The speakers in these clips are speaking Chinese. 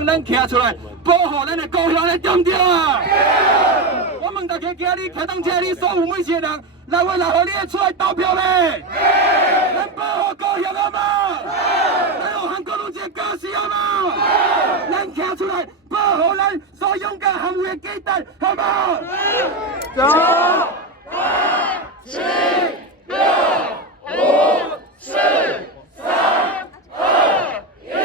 望咱站出来，保护咱的故乡的重点啊！我问大家，今日骑动车，你所有每一个人，6月6号你会出来投票咧？咱保护故乡好吗？咱有韩国路一个故事好吗？咱站出来保护咱所勇敢捍卫的基地，好吗？走！9、8、7、6、5、4、3、2、1。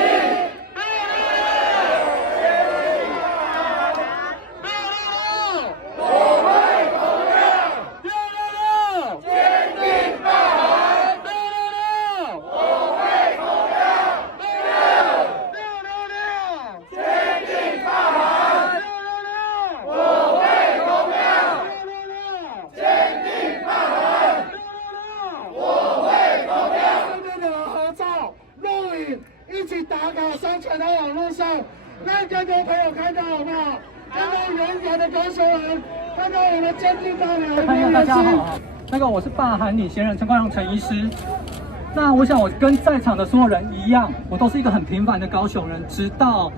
一起打卡上传到网络上，让更多朋友看到好不好？看到勇敢的高雄人，看到我们坚定大人。朋友大家好，我是罢韩领衔人陈冠荣陈医师。那我想我跟在场的所有人一样，我都是一个很平凡的高雄人，直到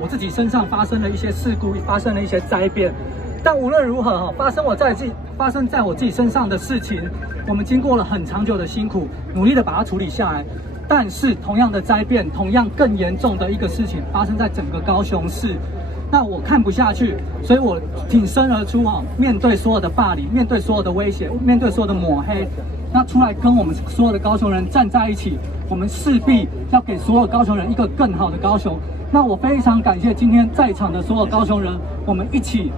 我自己身上发生了一些事故，发生了一些灾变。但无论如何发生在我自己身上的事情，我们经过了很长久的辛苦，努力的把它处理下来。但是同样的灾变，同样更严重的一个事情发生在整个高雄市，那我看不下去，所以我挺身而出面对所有的霸凌，面对所有的威胁，面对所有的抹黑，那出来跟我们所有的高雄人站在一起，我们势必要给所有高雄人一个更好的高雄。那我非常感谢今天在场的所有高雄人，我们一起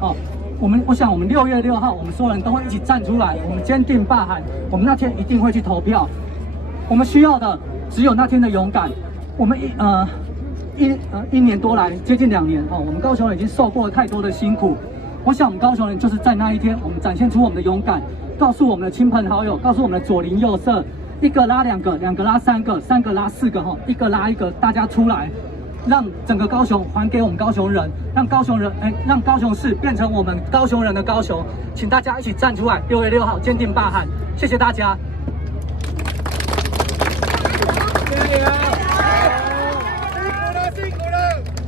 我想我们6月6号，我们所有人都会一起站出来，我们坚定罢韩，我们那天一定会去投票。我们需要的只有那天的勇敢。我们一年多来，接近2年我们高雄人已经受过了太多的辛苦。我想我们高雄人就是在那一天，我们展现出我们的勇敢，告诉我们的亲朋好友，告诉我们的左邻右舍，一个拉2个，2个拉3个，3个拉4个一个拉1个，大家出来，让整个高雄还给我们高雄人，让高雄市变成我们高雄人的高雄。请大家一起站出来，6月6号坚定罢韩，谢谢大家。辛苦了！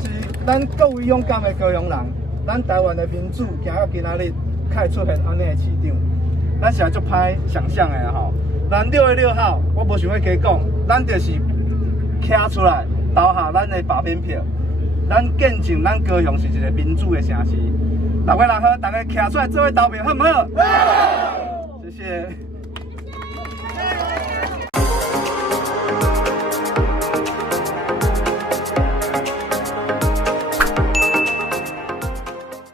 是咱各位勇敢的高雄人，咱台湾的民主行到今仔日开出现安尼的市场，咱是足歹想象的吼。咱6月6号，我无想要加讲，咱就是徛出来投下咱的罢免票，咱见证咱高雄是一个民主的城市。6月6号，大家徛出来做伙投票，好唔好？谢谢。